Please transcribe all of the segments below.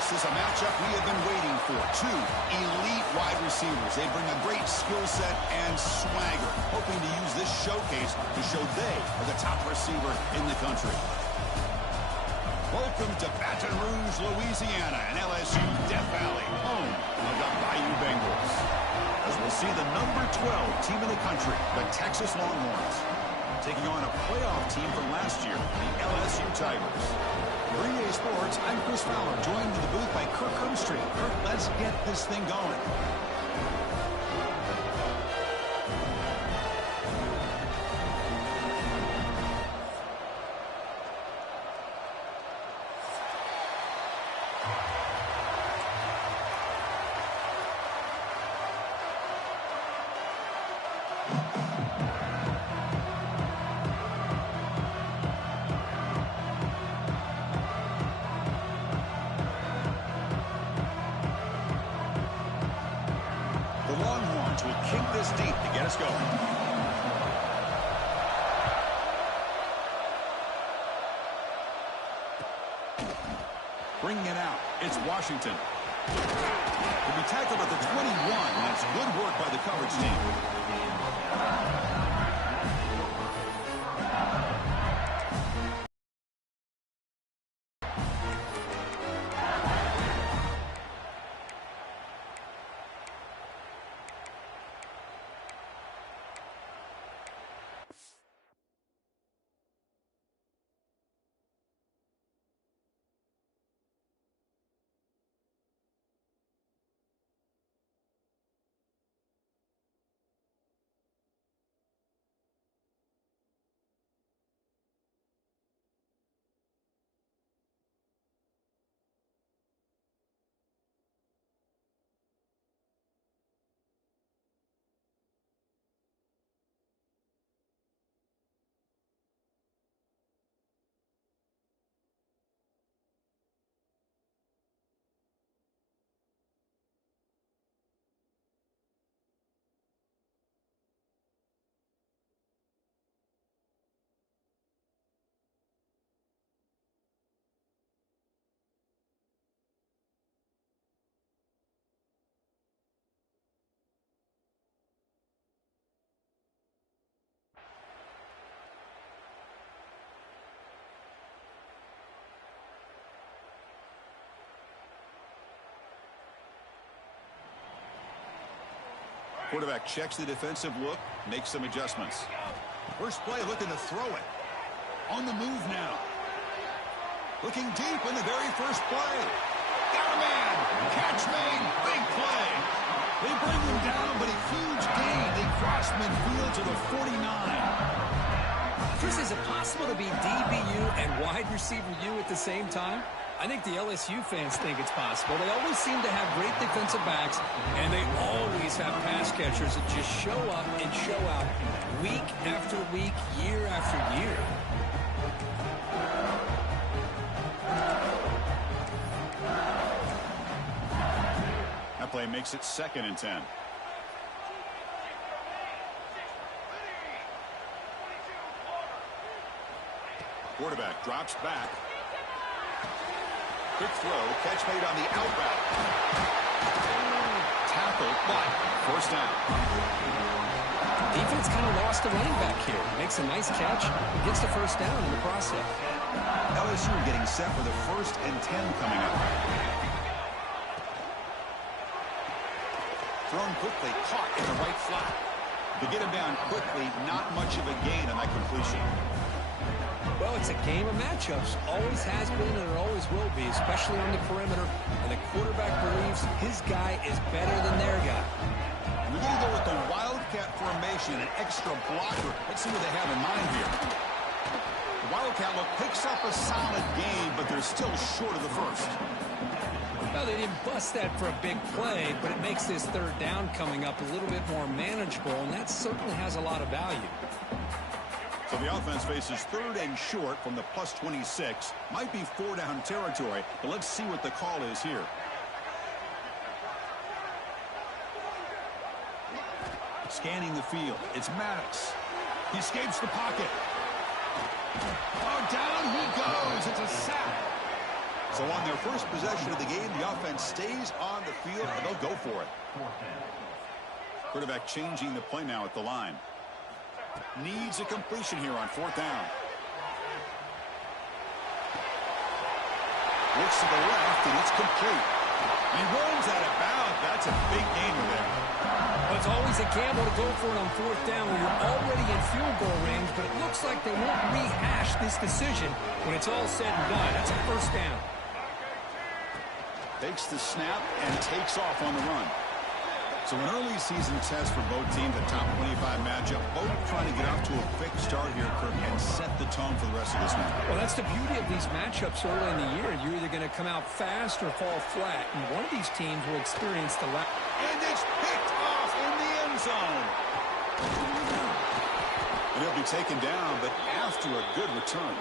This is a matchup we have been waiting for. Two elite wide receivers. They bring a great skill set and swagger, hoping to use this showcase to show they are the top receiver in the country. Welcome to Baton Rouge, Louisiana, and LSU Death Valley, home of the Bayou Bengals. As we'll see the number 12 team in the country, the Texas Longhorns, taking on a playoff team from last year, the LSU Tigers. For EA Sports, I'm Chris Fowler, joined in the booth by Kirk Hermstreet. Kirk, let's get this thing going. The Longhorns will kick this deep to get us going. Bringing it out, it's Washington. He'll be tackled at the 21. That's good work by the coverage team. Quarterback checks the defensive look, makes some adjustments. First play, looking to throw it. On the move now. Looking deep in the very first play. Got a man. Catch made. Big play. They bring him down, but a huge gain. They cross midfield to the 49. Chris, is it possible to be DBU and wide receiver U at the same time? I think the LSU fans think it's possible. They always seem to have great defensive backs, and they always have pass catchers that just show up and show out week after week, year after year. That play makes it 2nd and 10. Quarterback drops back. Quick throw, catch made on the out route. Tackled, but first down. Defense kind of lost the running back here. Makes a nice catch, gets the first down in the process. LSU getting set for the 1st and 10 coming up. Thrown quickly, caught in the right flat. To get him down quickly, not much of a gain on that completion. Well, it's a game of matchups. Always has been and it always will be, especially on the perimeter. And the quarterback believes his guy is better than their guy. We're going to go with the Wildcat formation, an extra blocker. Let's see what they have in mind here. The Wildcat look picks up a solid game, but they're still short of the first. Well, they didn't bust that for a big play, but it makes this 3rd down coming up a little bit more manageable, and that certainly has a lot of value. So the offense faces 3rd and short from the plus 26. Might be 4-down territory, but let's see what the call is here. Scanning the field. It's Maddox. He escapes the pocket. Oh, down he goes. It's a sack. So on their first possession of the game, the offense stays on the field, and they'll go for it. Quarterback changing the play now at the line. Needs a completion here on 4th down. Looks to the left, and it's complete. He runs out of bounds. That's a big gainer there. Well, it's always a gamble to go for it on 4th down when you're already in field goal range, but it looks like they won't rehash this decision when it's all said and done. That's a 1st down. Takes the snap and takes off on the run. So an early season test for both teams, a top 25 matchup. Both trying to get off to a quick start here, Kirk, and set the tone for the rest of this one. Well, that's the beauty of these matchups early in the year. You're either going to come out fast or fall flat, and one of these teams will experience the latter. And it's picked off in the end zone. And he'll be taken down, but after a good return.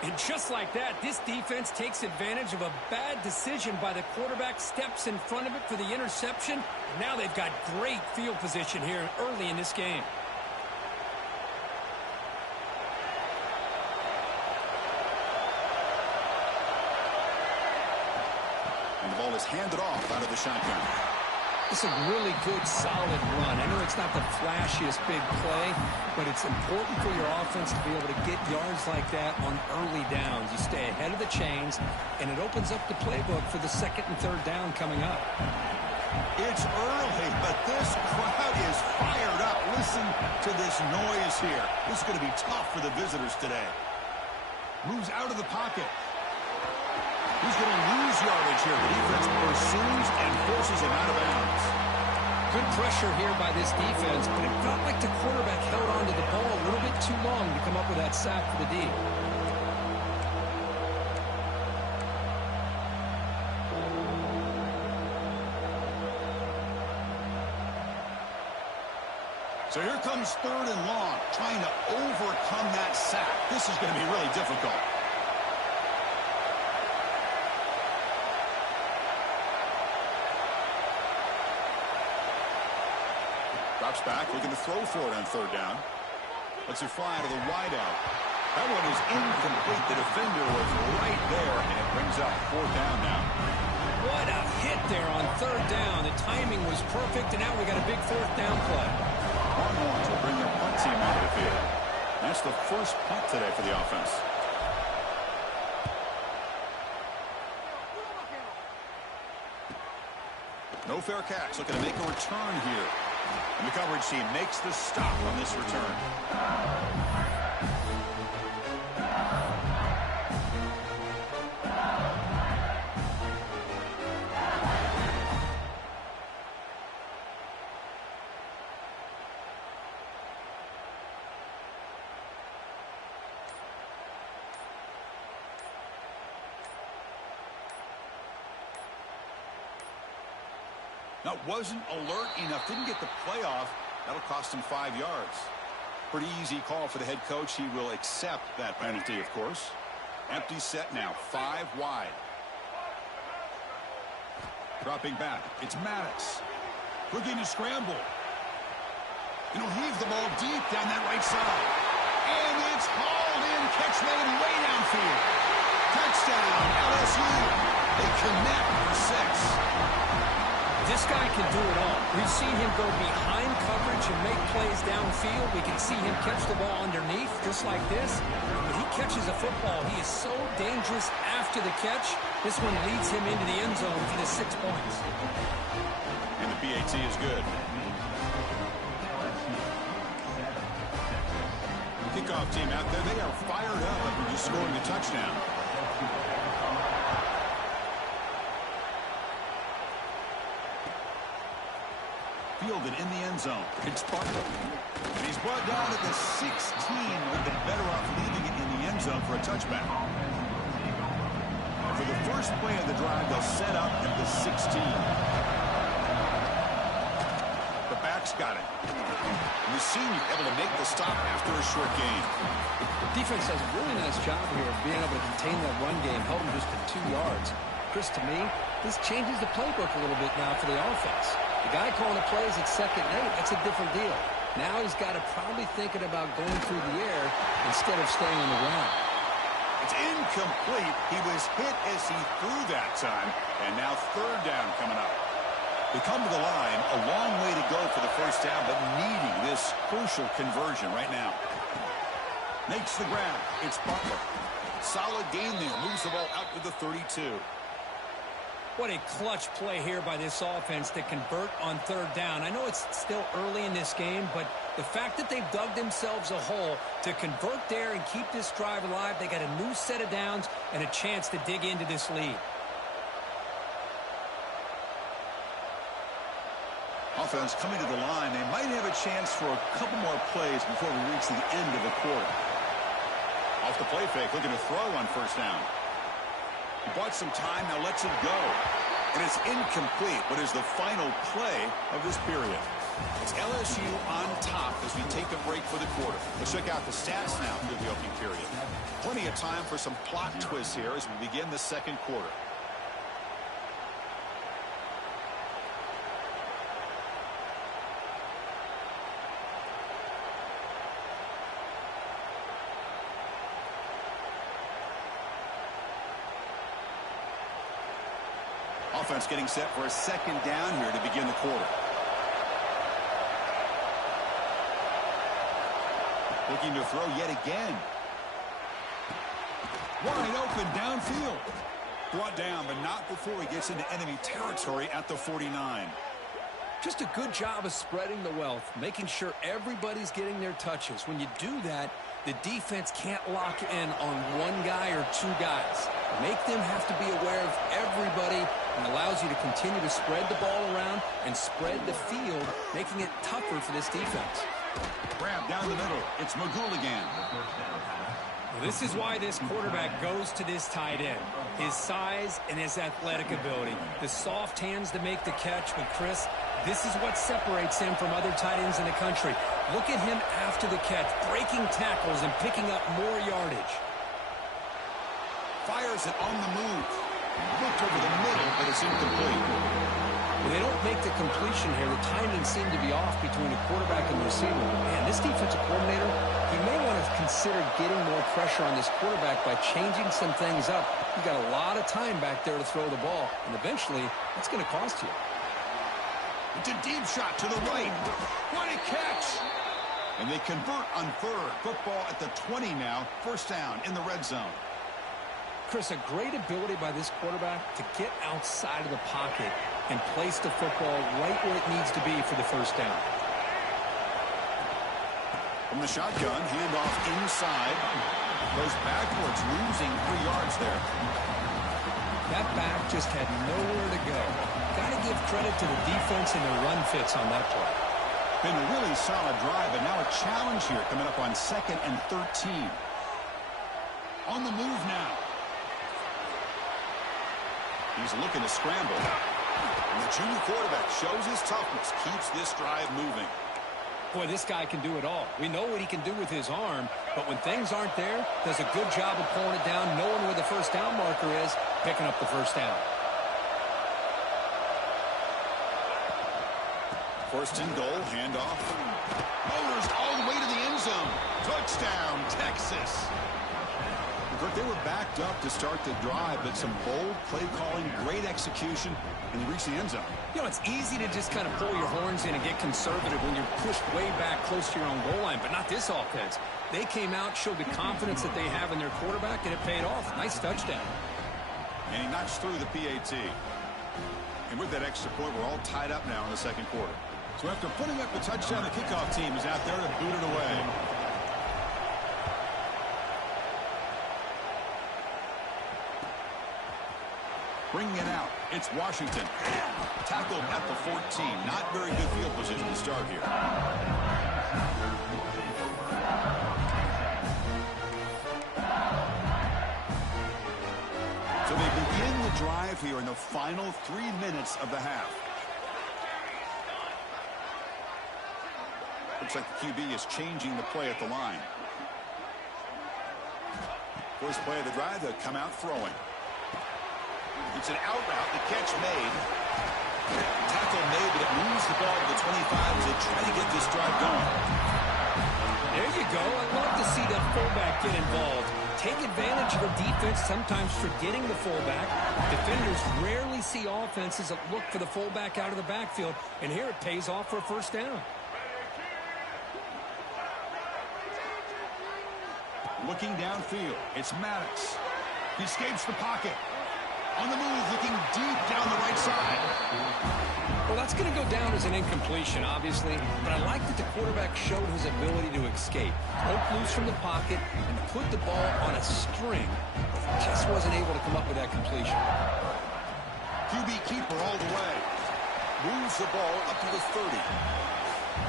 And just like that, this defense takes advantage of a bad decision by the quarterback, steps in front of it for the interception. Now they've got great field position here early in this game. And the ball is handed off out of the shotgun. It's a really good, solid run. I know it's not the flashiest big play, but it's important for your offense to be able to get yards like that on early downs. You stay ahead of the chains, and it opens up the playbook for the 2nd and 3rd down coming up. It's early, but this crowd is fired up. Listen to this noise here. This is going to be tough for the visitors today. Moves out of the pocket. He's going to lose yardage here. The defense pursues and forces him out of bounds. Good pressure here by this defense, but it felt like the quarterback held on to the ball a little bit too long to come up with that sack for the D. So here comes 3rd and long, trying to overcome that sack. This is going to be really difficult. Drops back, looking to throw for it on 3rd down. Lets it fly to the wideout. That one is incomplete. The defender was right there, and it brings up 4th down now. What a hit there on 3rd down. The timing was perfect, and now we got a big 4th down play. Longhorns will bring their punt team onto the field. That's the first punt today for the offense. No fair catch. Looking to make a return here. And the coverage team makes the stop on this return. Now, wasn't alert enough. Didn't get the play off. That'll cost him 5 yards. Pretty easy call for the head coach. He will accept that penalty, of course. Empty set now. 5 wide. Dropping back. It's Maddox. Looking to scramble. And he'll heave the ball deep down that right side. And it's hauled in. Catch made way downfield. Touchdown, LSU. They connect for 6. This guy can do it all. We've seen him go behind coverage and make plays downfield. We can see him catch the ball underneath, just like this. When he catches a football, he is so dangerous after the catch. This one leads him into the end zone for the 6 points. And the PAT is good. Kickoff team out there, they are fired up after just scoring a touchdown. Fielded in the end zone. It's Barkley. And he's brought down at the 16. Would have been better off leaving it in the end zone for a touchback. And for the first play of the drive, they'll set up at the 16. The back's got it. And the senior able to make the stop after a short gain. The defense does a really nice job here of being able to contain that run game, held him just to 2 yards. Chris, to me, this changes the playbook a little bit now for the offense. The guy calling the plays at 2nd and 8, that's a different deal. Now he's got to probably thinking about going through the air instead of staying on the ground. It's incomplete. He was hit as he threw that time. And now third down coming up. They come to the line, a long way to go for the first down, but needing this crucial conversion right now. Makes the grab. It's Butler. Solid gain there. Moves the ball out to the 32. What a clutch play here by this offense to convert on third down. I know it's still early in this game, but the fact that they've dug themselves a hole to convert there and keep this drive alive, they got a new set of downs and a chance to dig into this lead. Offense coming to the line. They might have a chance for a couple more plays before we reach the end of the quarter. Off the play fake, looking to throw on first down. He bought some time, now lets it go. And it's incomplete, but is the final play of this period. It's LSU on top as we take a break for the quarter. Let's check out the stats now through the opening period. Plenty of time for some plot twists here as we begin the second quarter. Offense getting set for a second down here to begin the quarter. Looking to throw yet again. Wide open downfield. Brought down, but not before he gets into enemy territory at the 49. Just a good job of spreading the wealth, making sure everybody's getting their touches. When you do that, the defense can't lock in on one guy or two guys. Make them have to be aware of everybody, and allows you to continue to spread the ball around and spread the field, making it tougher for this defense. Grab down the middle. It's McGool again. Well, this is why this quarterback goes to this tight end. His size and his athletic ability. The soft hands to make the catch. But, Chris, this is what separates him from other tight ends in the country. Look at him after the catch, breaking tackles and picking up more yardage. Fires it on the move. Looked over the middle, but it's incomplete. Well, they don't make the completion here. The timing seemed to be off between the quarterback and the receiver. Man, this defensive coordinator, he may want to consider getting more pressure on this quarterback by changing some things up. You've got a lot of time back there to throw the ball, and eventually, that's going to cost you. It's a deep shot to the right. What a catch! And they convert on third. Football at the 20 now. First down in the red zone. Chris, a great ability by this quarterback to get outside of the pocket and place the football right where it needs to be for the first down. From the shotgun, handoff inside. Goes backwards, losing 3 yards there. That back just had nowhere to go. Got to give credit to the defense and their run fits on that play. Been a really solid drive, but now a challenge here coming up on 2nd and 13. On the move now. He's looking to scramble. And the junior quarterback shows his toughness, keeps this drive moving. Boy, this guy can do it all. We know what he can do with his arm, but when things aren't there, does a good job of pulling it down, knowing where the first down marker is, picking up the first down. First and goal, handoff. Motors all the way to the end zone. Touchdown, Texas. Kirk, they were backed up to start the drive, but some bold play calling, great execution, and they reached the end zone. You know, it's easy to just kind of pull your horns in and get conservative when you're pushed way back close to your own goal line, but not this offense. They came out, showed the confidence that they have in their quarterback, and it paid off. Nice touchdown. And he knocks through the PAT. And with that extra point, we're all tied up now in the second quarter. So after putting up the touchdown, the kickoff team is out there to boot it away. Bringing it out, it's Washington. Tackled at the 14. Not very good field position to start here. So they begin the drive here in the final 3 minutes of the half. Looks like the QB is changing the play at the line. First play of the drive, they'll come out throwing. It's an out route, the catch made. Tackle made, but it moves the ball to the 25 as they try to get this drive going. There you go. I love to see that fullback get involved. take advantage of the defense, sometimes forgetting the fullback. Defenders rarely see offenses that look for the fullback out of the backfield, and here it pays off for a first down. Looking downfield, it's Maddox. He escapes the pocket. On the move, looking deep down the right side. Well, that's going to go down as an incompletion, obviously, but I like that the quarterback showed his ability to escape, broke loose from the pocket, and put the ball on a string. Just wasn't able to come up with that completion. QB keeper all the way. Moves the ball up to the 30.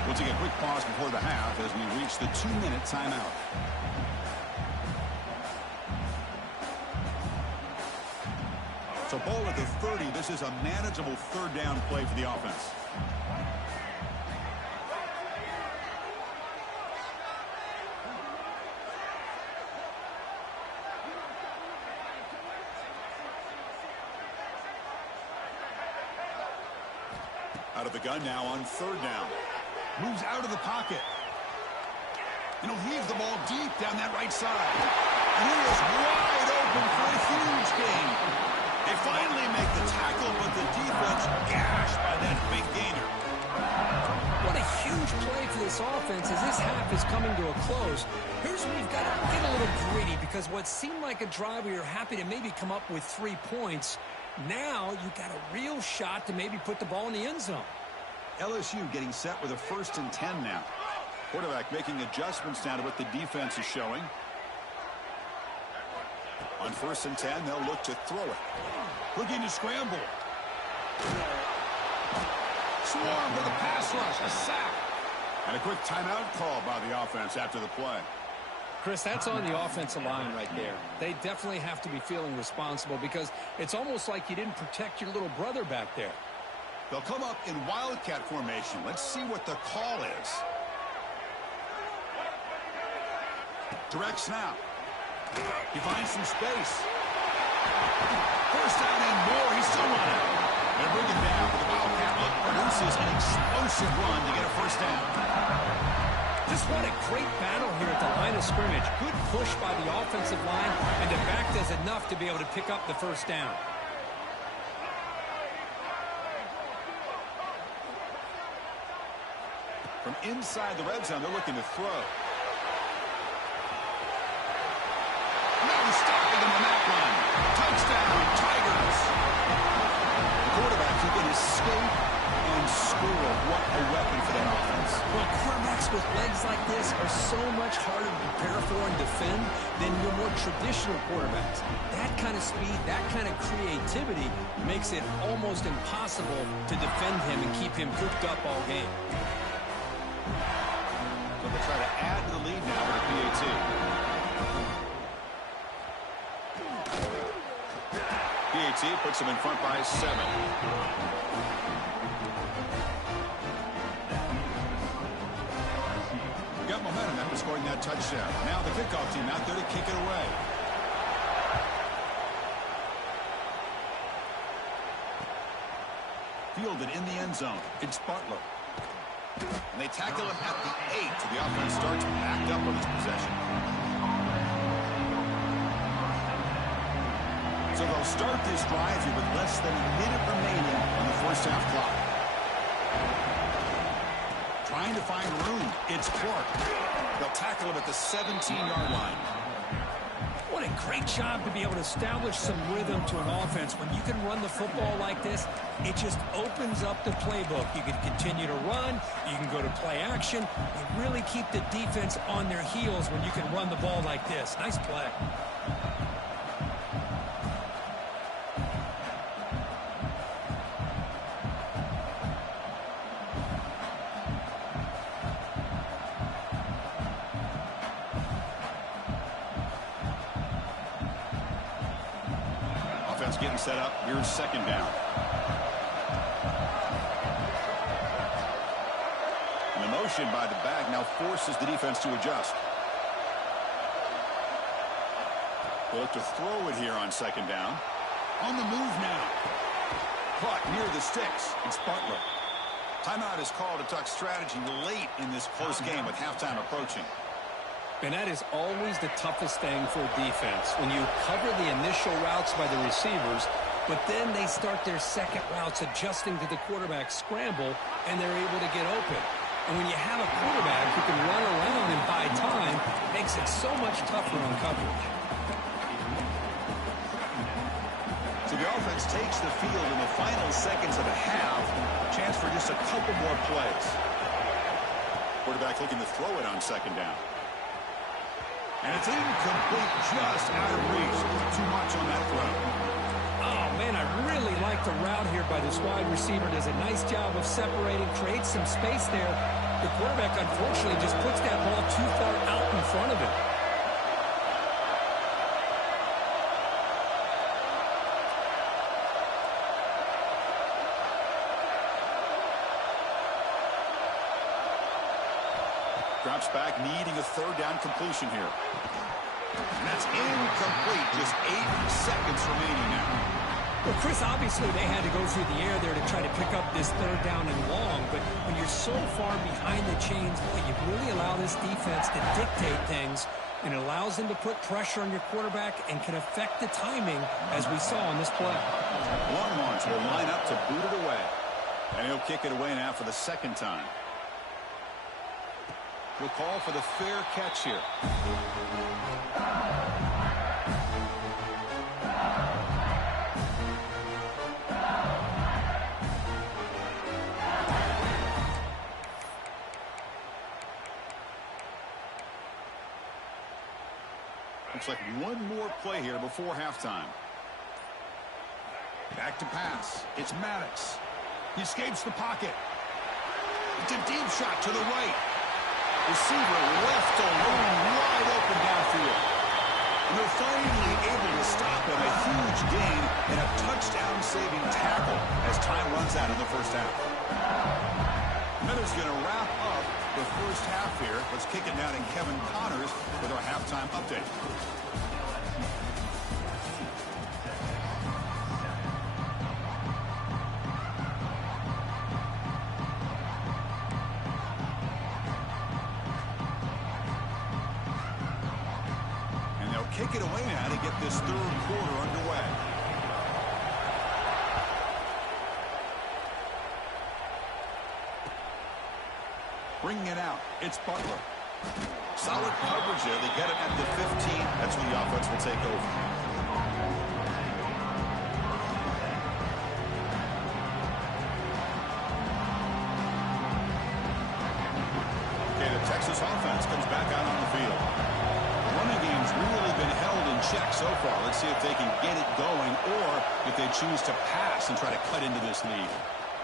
We'll take a quick pause before the half as we reach the 2-minute timeout. So ball at the 30. This is a manageable third down play for the offense. Out of the gun now on third down. Moves out of the pocket. And he'll heave the ball deep down that right side. And he is wide open for a huge gain. They finally make the tackle, but the defense gashed by that big gainer. What a huge play for this offense as this half is coming to a close. Here's where you've got to get a little greedy, because what seemed like a drive where you're happy to maybe come up with 3 points, now you've got a real shot to maybe put the ball in the end zone. LSU getting set with a 1st and 10 now. Quarterback making adjustments now to what the defense is showing. On 1st and 10, they'll look to throw it. Looking to scramble. Swarm for the pass rush. A sack. And a quick timeout call by the offense after the play. Chris, that's on the offensive line right there. They definitely have to be feeling responsible, because it's almost like you didn't protect your little brother back there. They'll come up in wildcat formation. Let's see what the call is. Direct snap. He finds some space. First down and more. He's still running. They're bringing down for the Wildcat. Look, produces an explosive run to get a first down. Just what a great battle here at the line of scrimmage. Good push by the offensive line, and the back does enough to be able to pick up the first down. From inside the red zone, they're looking to throw. Stopping them on that run. Touchdown, Tigers. The quarterback who can escape and score. What a weapon for that offense. Well, quarterbacks with legs like this are so much harder to prepare for and defend than your more traditional quarterbacks. That kind of speed, that kind of creativity makes it almost impossible to defend him and keep him cooped up all game. So they try to add to the lead now with a PAT. PAT puts them in front by 7. Got momentum after scoring that touchdown. Now the kickoff team out there to kick it away. Fielded in the end zone. It's Butler. And they tackle him at the 8. So the offense starts backed up on this possession. So they'll start this drive here with less than a minute remaining on the first half clock. Trying to find room. It's Clark. They'll tackle him at the 17-yard line. What a great job to be able to establish some rhythm to an offense. When you can run the football like this, it just opens up the playbook. You can continue to run. You can go to play action. You really keep the defense on their heels when you can run the ball like this. Nice play. Getting set up. Here's second down. And the motion by the back now forces the defense to adjust. They'll look to throw it here on second down. On the move now. Caught near the sticks. It's Butler. Timeout is called to talk strategy late in this close game with halftime approaching. And that is always the toughest thing for a defense, when you cover the initial routes by the receivers, but then they start their second routes adjusting to the quarterback scramble, and they're able to get open. And when you have a quarterback who can run around and buy time, it makes it so much tougher on coverage. So the offense takes the field in the final seconds of the half. Chance for just a couple more plays. Quarterback looking to throw it on second down. And it's incomplete, just out of reach. Too much on that throw. Oh, man, I really like the route here by this wide receiver. Does a nice job of separating, creates some space there. The quarterback, unfortunately, just puts that ball too far out in front of him. Drops back, needing a third down completion here. And that's incomplete. Just 8 seconds remaining now. Well, Chris, obviously they had to go through the air there to try to pick up this third down and long, but when you're so far behind the chains, you really allow this defense to dictate things, and it allows them to put pressure on your quarterback and can affect the timing, as we saw on this play. Longhorns will line up to boot it away. And he'll kick it away now for the second time. We'll call for the fair catch here. Looks like one more play here before halftime. Back to pass. It's Maddox. He escapes the pocket. It's a deep shot to the right. Receiver left alone, wide open downfield. And they're finally able to stop him. A huge gain and a touchdown-saving tackle as time runs out in the first half. Miller's going to wrap up the first half here. Let's kick it down to Kevin Connors with our halftime update. Kick it away now to get this third quarter underway. Bringing it out, it's Butler. Solid coverage there. They get it at the 15. That's when the offense will take over. Okay, the Texas offense comes back out on the field. Running game's really been held in check so far. Let's see if they can get it going or if they choose to pass and try to cut into this lead.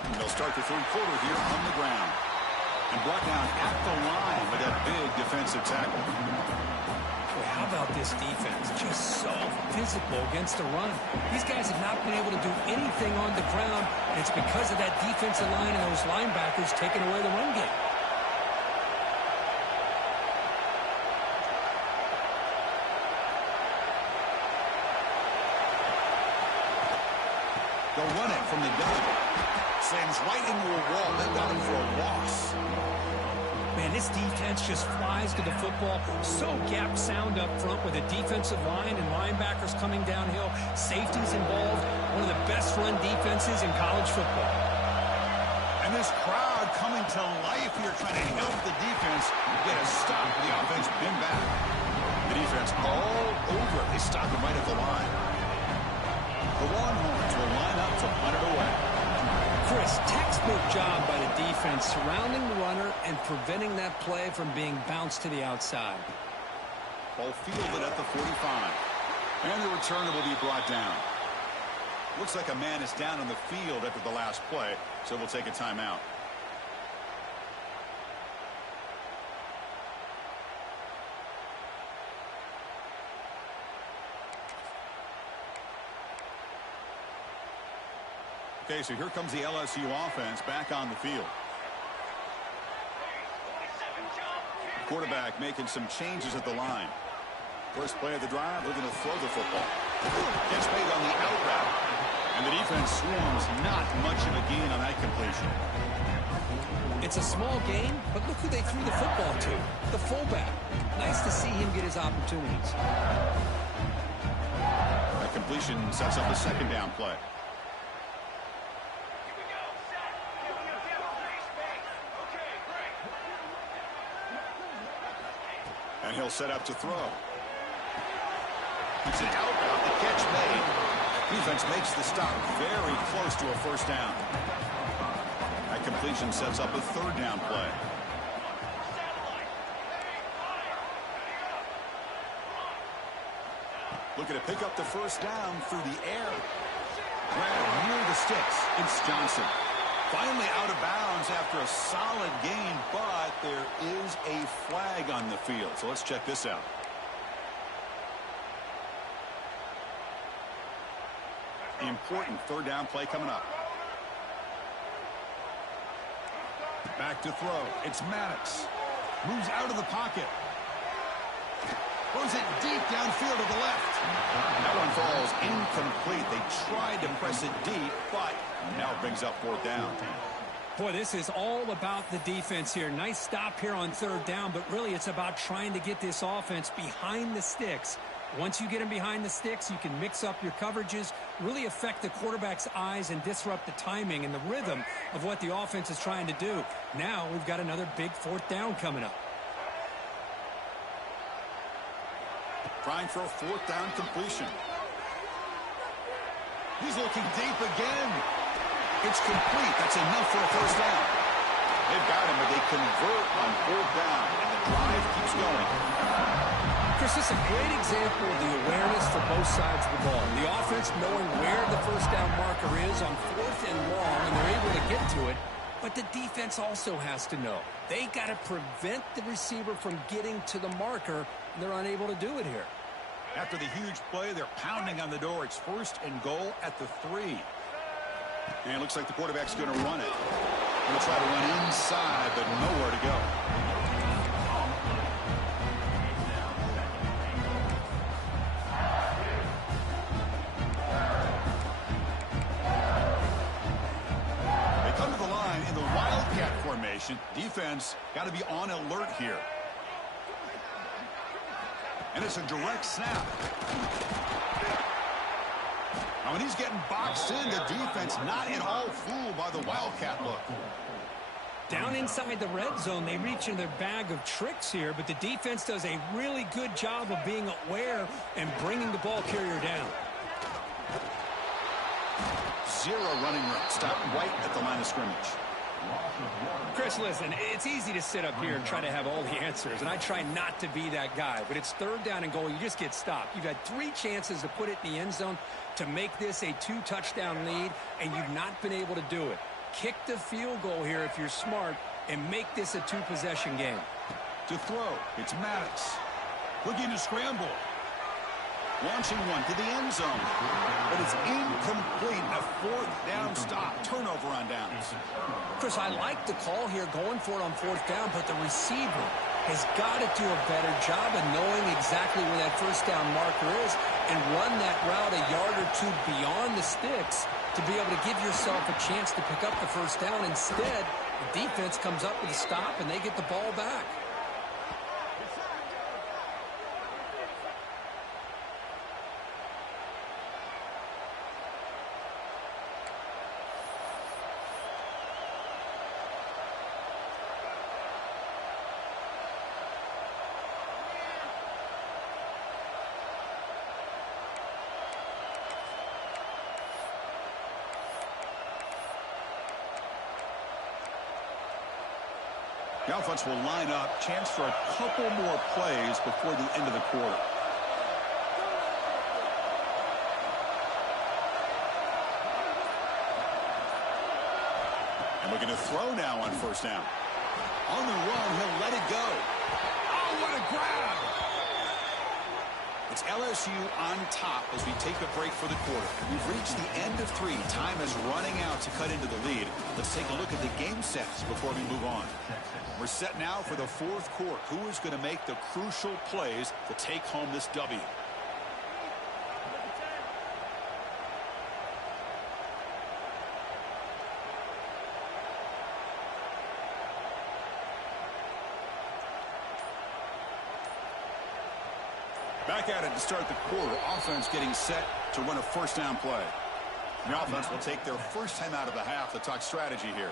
And they'll start the third quarter here on the ground. And brought down at the line with that big defensive tackle. Boy, how about this defense? Just so physical against the run. These guys have not been able to do anything on the ground, and it's because of that defensive line and those linebackers taking away the run game. They'll run it from the gun. Slams right into a wall. They got him for a loss. Man, this defense just flies to the football. So gap sound up front with a defensive line and linebackers coming downhill. Safeties involved. One of the best run defenses in college football. And this crowd coming to life here trying to help the defense get a stop. The offense been back. The defense all over it. They stop him right at the line. The Longhorns will line up to punt it away. Chris, textbook job by the defense surrounding the runner and preventing that play from being bounced to the outside. Ball fielded at the 45. And the returner will be brought down. Looks like a man is down on the field after the last play, so we'll take a timeout. Okay, so here comes the LSU offense back on the field. Quarterback making some changes at the line. First play of the drive, looking to throw the football. Gets made on the out route. And the defense swarms, not much of a gain on that completion. It's a small gain, but look who they threw the football to, the fullback. Nice to see him get his opportunities. That completion sets up a second down play. And he'll set up to throw. It's an out route, the catch made. Defense makes the stop very close to a first down. That completion sets up a third down play. Looking to pick up the first down through the air. Grab near the sticks. It's Johnson. Finally out of bounds after a solid gain, but there is a flag on the field. So let's check this out. Important third down play coming up. Back to throw. It's Maddox. Moves out of the pocket. Throws it deep downfield to the left. That one falls incomplete. They tried to press it deep, but now it brings up fourth down. Boy, this is all about the defense here. Nice stop here on third down, but really it's about trying to get this offense behind the sticks. Once you get them behind the sticks, you can mix up your coverages, really affect the quarterback's eyes and disrupt the timing and the rhythm of what the offense is trying to do. Now we've got another big fourth down coming up. Trying for a fourth down completion. He's looking deep again. It's complete. That's enough for a first down. They've got him, but they convert on fourth down, and the drive keeps going. Chris, this is a great example of the awareness for both sides of the ball. The offense knowing where the first down marker is on fourth and long, and they're able to get to it. But the defense also has to know. They got to prevent the receiver from getting to the marker, and they're unable to do it here. After the huge play, they're pounding on the door. It's first and goal at the 3. And it looks like the quarterback's going to run it. Going to try to run inside, but nowhere to go. Defense got to be on alert here. And it's a direct snap. Now when he's getting boxed in, the defense not at all fooled by the Wildcat look. Down inside the red zone, they reach in their bag of tricks here, but the defense does a really good job of being aware and bringing the ball carrier down. Zero running room. Stop right at the line of scrimmage. Chris, listen, it's easy to sit up here and try to have all the answers, and I try not to be that guy, but it's third down and goal. You just get stopped. You've had 3 chances to put it in the end zone to make this a 2-touchdown lead, and you've not been able to do it. Kick the field goal here if you're smart and make this a 2-possession game. To throw, it's Maddox. Looking to scramble. Launching one to the end zone. But it's incomplete. A fourth down stop. Turnover on downs. Chris, I like the call here going for it on fourth down, but the receiver has got to do a better job of knowing exactly where that first down marker is and run that route a yard or 2 beyond the sticks to be able to give yourself a chance to pick up the first down. Instead, the defense comes up with a stop and they get the ball back. The offense will line up. Chance for a couple more plays before the end of the quarter. And looking to throw now on first down. On the run, he'll let it go. Oh, what a grab! It's LSU on top as we take a break for the quarter. We've reached the end of 3. Time is running out to cut into the lead. Let's take a look at the game sets before we move on. We're set now for the fourth quarter. Who is going to make the crucial plays to take home this W? Back at it to start the quarter. Offense getting set to run a first down play. The offense will take their first time out of the half to talk strategy here.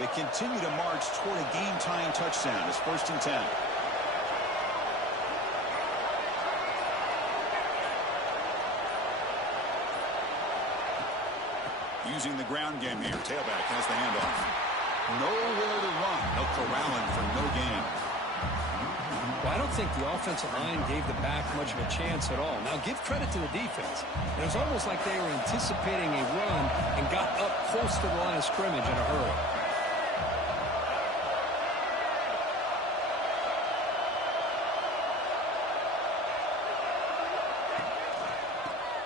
They continue to march toward a game-tying touchdown. It's 1st and 10. Using the ground game here. Tailback has the handoff. Nowhere to run. They'll corral him for no gain. Well, I don't think the offensive line gave the back much of a chance at all. Now, give credit to the defense. It was almost like they were anticipating a run and got up close to the line of scrimmage in a hurry.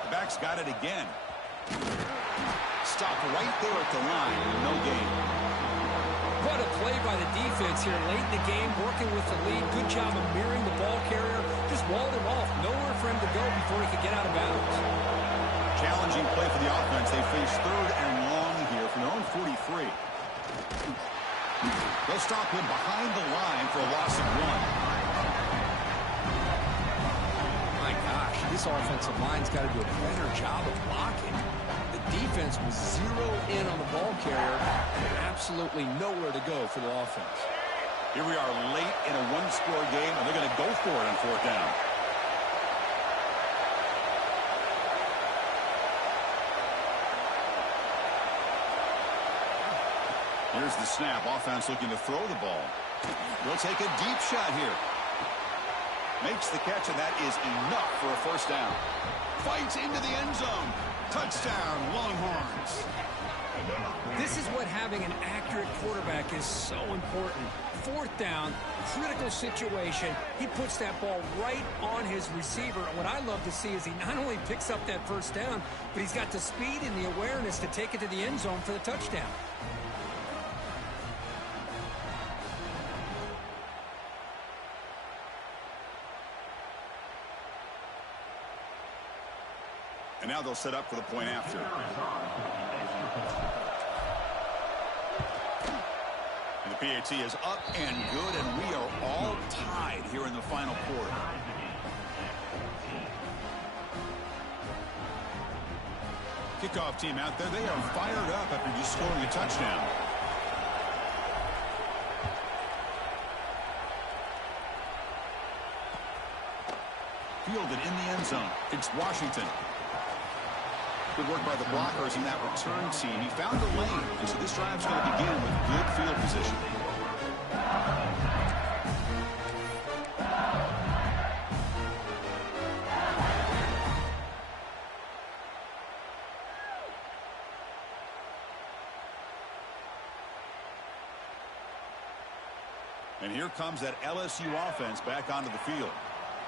The back's got it again. Stop right there at the line. No gain. What a play by the defense here late in the game, working with the lead. Good job of mirroring the ball carrier. Just walled him off. Nowhere for him to go before he could get out of bounds. Challenging play for the offense. They face 3rd and long here from their own 43. They'll stop him behind the line for a loss of 1. My gosh, this offensive line's got to do a better job of blocking. Defense was zeroed in on the ball carrier and absolutely nowhere to go for the offense. Here we are late in a one-score game, and they're going to go for it on 4th down. Here's the snap. Offense looking to throw the ball. They'll take a deep shot here. Makes the catch, and that is enough for a 1st down. Fights into the end zone. Touchdown, Longhorns. This is what having an accurate quarterback is so important. 4th down, critical situation. He puts that ball right on his receiver. And what I love to see is he not only picks up that 1st down, but he's got the speed and the awareness to take it to the end zone for the touchdown. And now they'll set up for the point after. And the PAT is up and good, and we are all tied here in the final quarter. Kickoff team out there. They are fired up after just scoring a touchdown. Fielded in the end zone. It's Washington. Good work by the blockers in that return team. He found a lane, and so this drive's going to begin with good field position. And here comes that LSU offense back onto the field.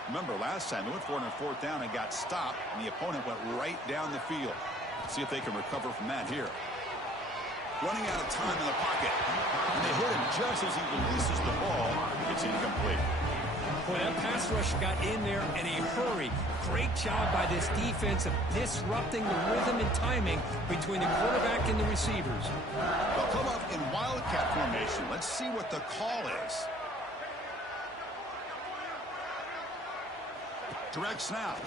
Remember, last time they went for it on 4th down and got stopped, and the opponent went right down the field. See if they can recover from that here. Running out of time in the pocket. And they hit him just as he releases the ball. It's incomplete. Boy, that pass rush got in there in a hurry. Great job by this defense of disrupting the rhythm and timing between the quarterback and the receivers. They'll come up in wildcat formation. Let's see what the call is. Direct snap.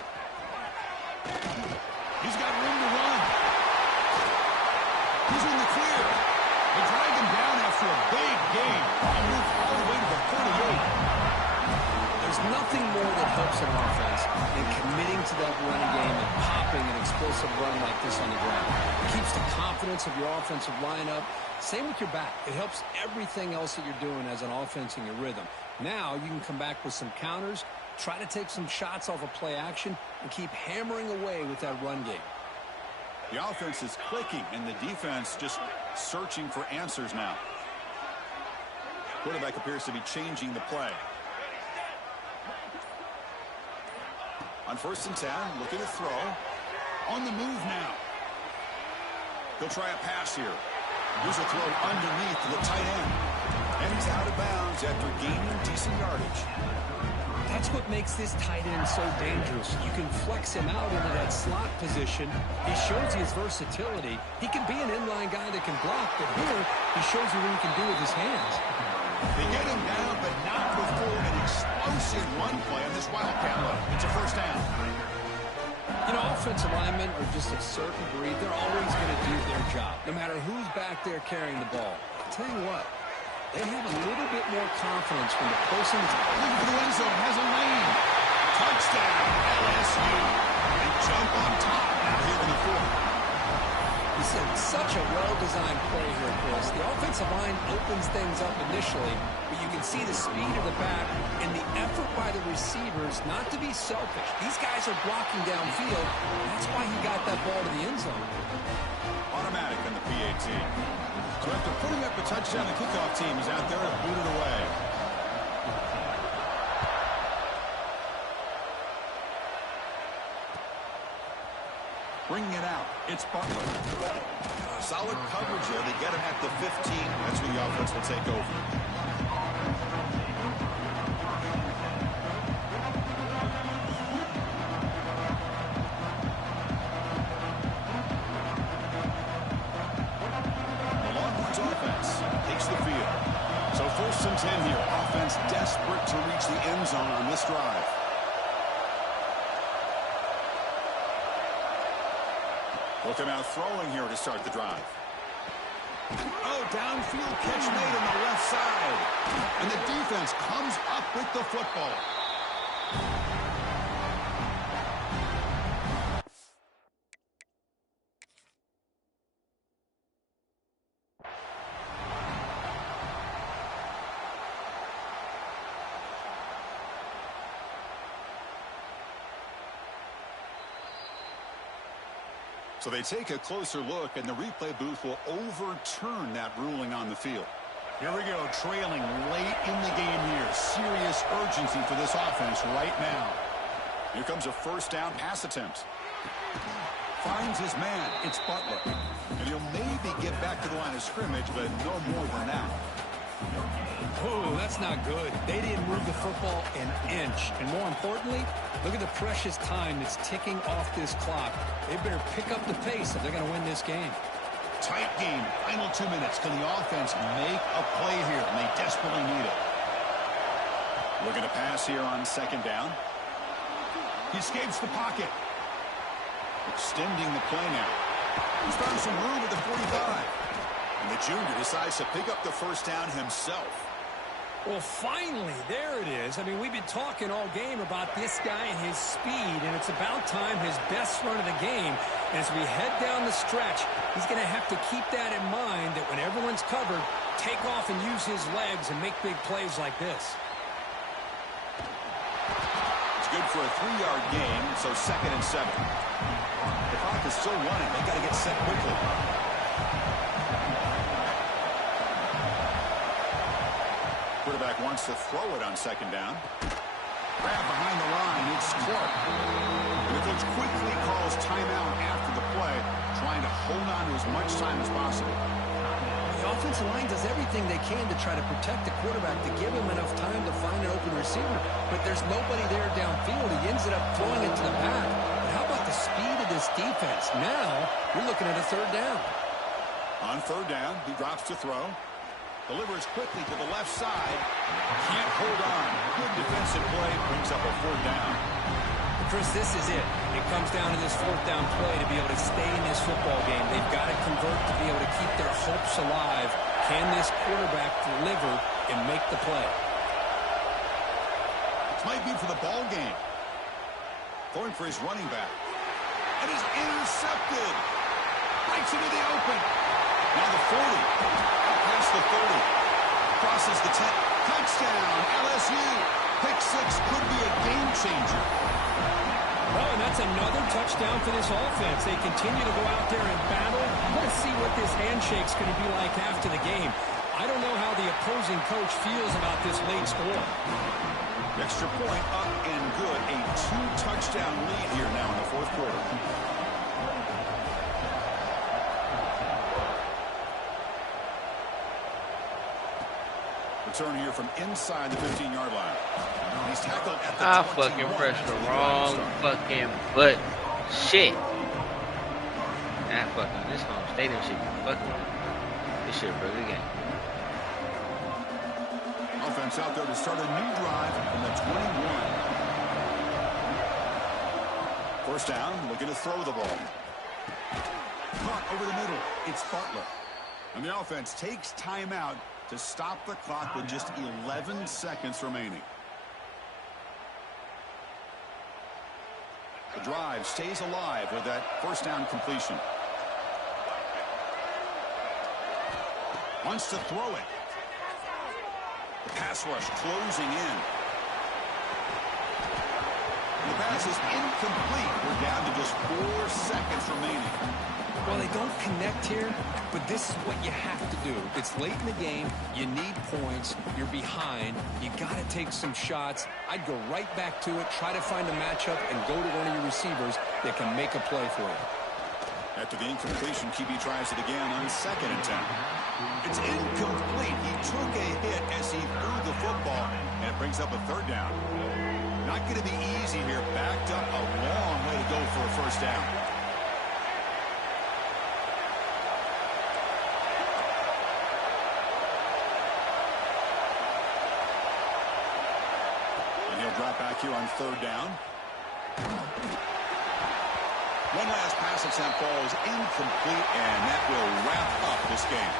He's got room to run. He's in the clear. They drag him down after a big gain. And move all the way to the 48. There's nothing more that helps an offense than committing to that running game and popping an explosive run like this on the ground. It keeps the confidence of your offensive lineup. Same with your back. It helps everything else that you're doing as an offense in your rhythm. Now you can come back with some counters, try to take some shots off of play action, and keep hammering away with that run game. The offense is clicking, and the defense just searching for answers now. Quarterback appears to be changing the play. On 1st and 10, looking to throw. On the move now. He'll try a pass here. Here's a throw underneath to the tight end. And he's out of bounds after gaining decent yardage. That's what makes this tight end so dangerous. You can flex him out into that slot position. He shows you his versatility. He can be an inline guy that can block, but here he shows you what he can do with his hands. They get him down, but not before an explosive run play on this Wildcat look. It's a first down. You know, offensive linemen are just a certain breed. They're always going to do their job, no matter who's back there carrying the ball. I'll tell you what, they have a little bit more confidence when the person is looking for the end zone, has a lane. Touchdown, LSU. They jump on top now here in the fourth. This is such a well-designed play here, Chris. The offensive line opens things up initially, but you can see the speed of the back and the effort by the receivers not to be selfish. These guys are blocking downfield. That's why he got that ball to the end zone. Automatic on the PAT. So after putting up a touchdown, the kickoff team is out there to boot it away. Bringing it out, it's Butler. Solid coverage here. They get him at the 15. That's where the offense will take over. The Longhorns offense takes the field. So 1st and 10 here. Offense desperate to reach the end zone on this drive. They'll come out throwing here to start the drive. Oh, downfield catch made on the left side. And the defense comes up with the football. So they take a closer look, and the replay booth will overturn that ruling on the field. Here we go, trailing late in the game here. Serious urgency for this offense right now. Here comes a first down pass attempt. Finds his man. It's Butler. And he'll maybe get back to the line of scrimmage, but no more than that. Oh, that's not good. They didn't move the football an inch. And more importantly, look at the precious time that's ticking off this clock. They better pick up the pace if they're going to win this game. Tight game. Final 2 minutes. Can the offense make a play here? And they desperately need it. Looking to pass here on 2nd down. He escapes the pocket. Extending the play now. He's found some room at the 45. And the junior decides to pick up the first down himself. Well, finally, there it is. I mean, we've been talking all game about this guy and his speed, and it's about time his best run of the game. As we head down the stretch, he's going to have to keep that in mind, that when everyone's covered, take off and use his legs and make big plays like this. It's good for a 3-yard gain, so 2nd and 7. The clock is still running. They've got to get set quickly. Quarterback wants to throw it on 2nd down. Grab behind the line. It's Clark. And the coach quickly calls timeout after the play, trying to hold on to as much time as possible. The offensive line does everything they can to try to protect the quarterback, to give him enough time to find an open receiver. But there's nobody there downfield. He ends up throwing it to the back. But how about the speed of this defense? Now we're looking at a 3rd down. On 3rd down, he drops to throw. Delivers quickly to the left side. Can't hold on. Good defensive play. Brings up a 4th down. Chris, this is it. It comes down to this 4th down play to be able to stay in this football game. They've got to convert to be able to keep their hopes alive. Can this quarterback deliver and make the play? This might be for the ball game. Going for his running back. And is intercepted. Breaks into the open. Now the 40. Past the 30. Crosses the 10. Touchdown, LSU. Pick 6 could be a game changer. Well, and that's another touchdown for this offense. They continue to go out there and battle. I want to see what this handshake's going to be like after the game. I don't know how the opposing coach feels about this late score. Extra point up and good. A 2-touchdown lead here now in the 4th quarter. return here from inside the 15-yard line. He's tackled at the I fucking pressed the wrong fucking button. Shit. This home stadium should be fucking with me. This shit for the game. Offense out there to start a new drive from the 21. First down, looking to throw the ball. Caught over the middle. It's Butler. And the offense takes timeout to stop the clock with just 11 seconds remaining. The drive stays alive with that first down completion. Wants to throw it. The pass rush closing in. And the pass is incomplete. We're down to just 4 seconds remaining. Well, they don't connect here, but this is what you have to do. It's late in the game. You need points. You're behind. You got to take some shots. I'd go right back to it, try to find a matchup, and go to one of your receivers that can make a play for you. After the incompletion, QB tries it again on 2nd and 10. It's incomplete. He took a hit as he threw the football, and it brings up a 3rd down. Not going to be easy here. Backed up a long way to go for a first down. And he'll drop back here on 3rd down. One last pass attempt falls incomplete, and that will wrap up this game.